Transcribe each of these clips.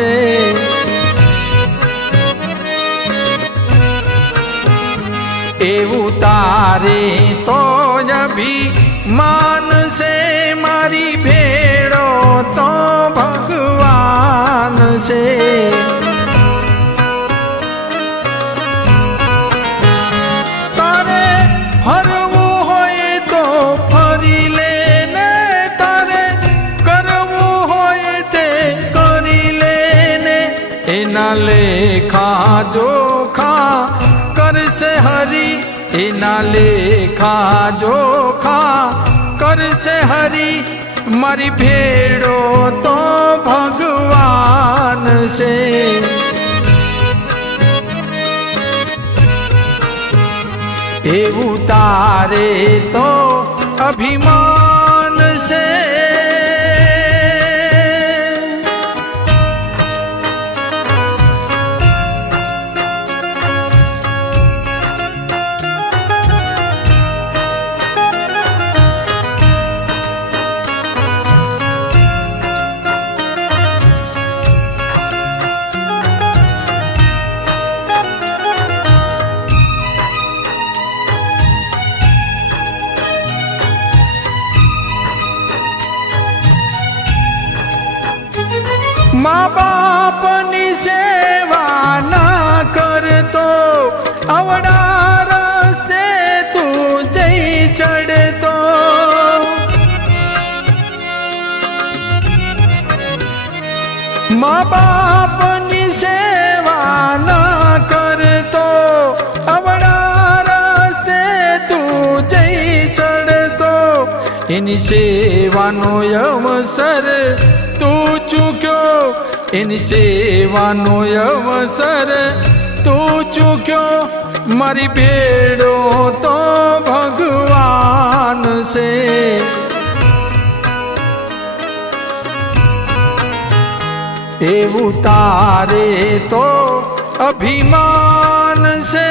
से। એવું તારે તો અભિમાન से મારી ભેળો તો ભગવાન से। તારે ફરવું હોય તો ફરી લે ને, તારે કરવું હોય તે કરી લે ને, એના લેખા જોખા કરશે હરી, એના લેખા જોખા કરશે હરી, મારી ભેળો તો ભગવાન છે। એવું તારે તો અભિમાન છે। माँ बापनी सेवा ना करतो, अवड़ा रस्ते तू जई चढ़तो। माँ बापनी सेवा ना करतो, अवड़ा रस्ते तू जई चढ़तो। एनी सेवानो अवसर तू चूक्यो, एनी सेवानो अवसर तू चूक्यो, मारी भेड़ो तो भगवान से। એવું તારે તો અભિમાન છે।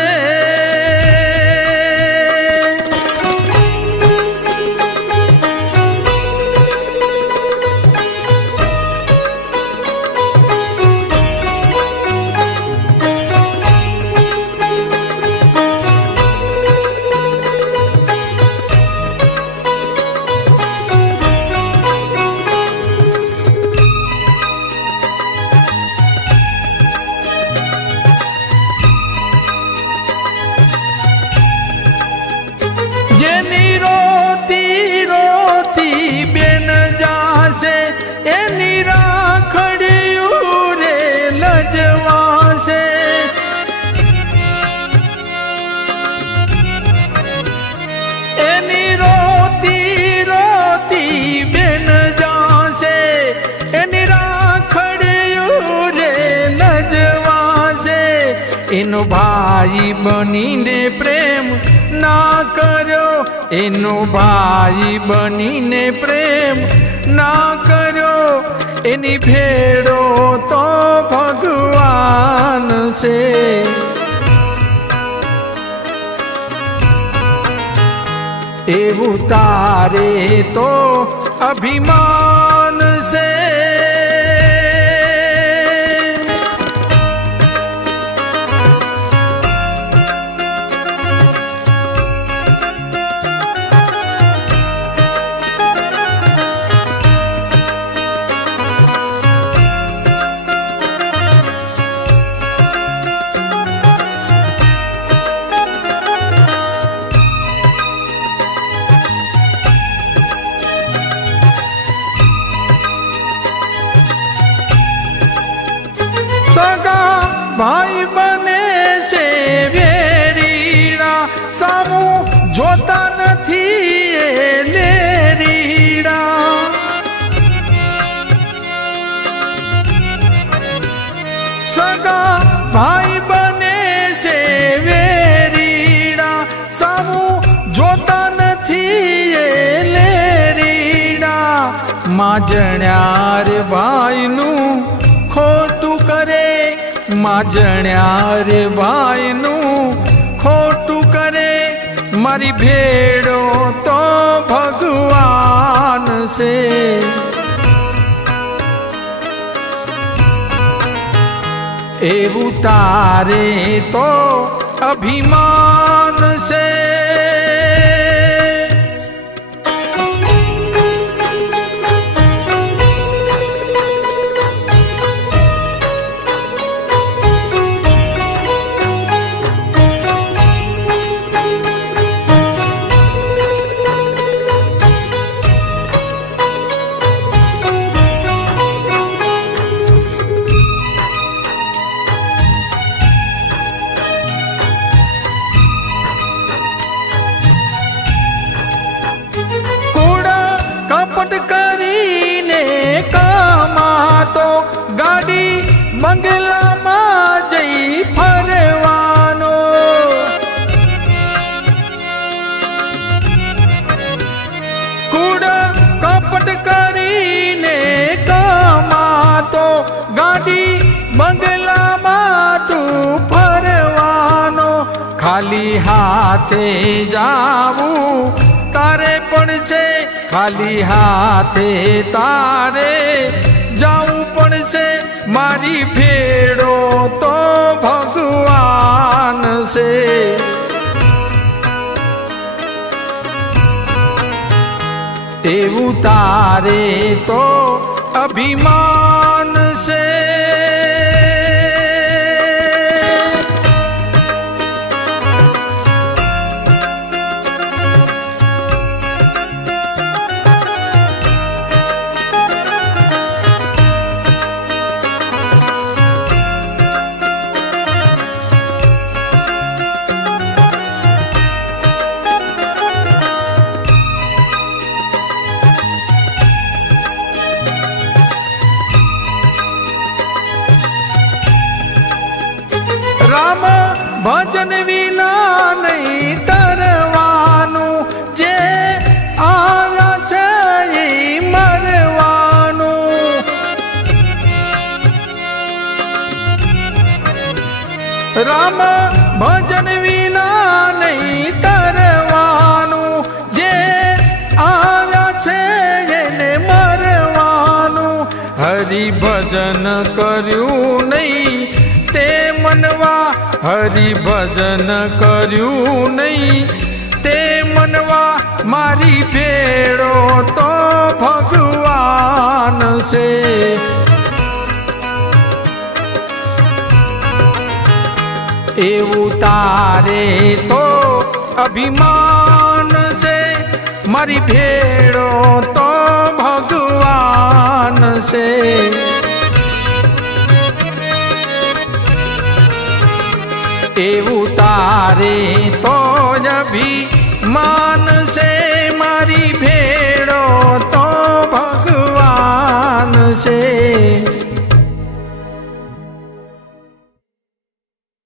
જેની રોતી રોતી બેન જાશે, એની રાખડિયું રે લજવાશે। એની રોતી રોતી બેન જાશે, એની રાખડિયું રે લજવાશે। એનો ભાઈ બનીને પ્રેમ ना करो, एनो भाई बनीने प्रेम ना करो, एनी भेड़ो तो भगवान से। એવું તારે તો અભિમાન છે। सगा भाई बने से वेरीड़ा, सामू जोता नथी ए लेरीड़ा। सगा भाई बने से वेरीड़ा, सामू जोता नथी ए लेरीड़ा। मां जण्यार भाई नु खोटू करे, मां जण्यार भाई नु खोटू करे, मारी भेड़ो तो भगवान से। એવું તારે તો અભિમાન છે. કપટ કરીને કમાતો ગાડી બંગલામાં જઈ ફરવાનો. કૂડ કપટ કરીને કમાતો ગાડી બંગલામાં તું ફરવાનો. ખાલી હાથે જાવું તારે પડશે, ખાલી હાથે તારે જાવું પડશે. મારી ભેળો તો ભગવાન છે. એવું તારે તો અભિમાન છે. રામ ભજન વિના નહીં તરવાનું, જે આવ્યા છે એ મરવાનું. રામ ભજન વિના નહીં તરવાનું, જે આવ્યા છે એને મરવાનું. હરિભજન કર્યું નહીં તે મનવા, હરિભજન કર્યું નહીં તે મનવા. મારી ભેળો તો ભગવાન છે. એવું તારે તો અભિમાન છે. મારી ભેળો તો ભગવાન છે. એવું તારે તો અભિમાન છે. મારી ભેળો તો ભગવાન છે.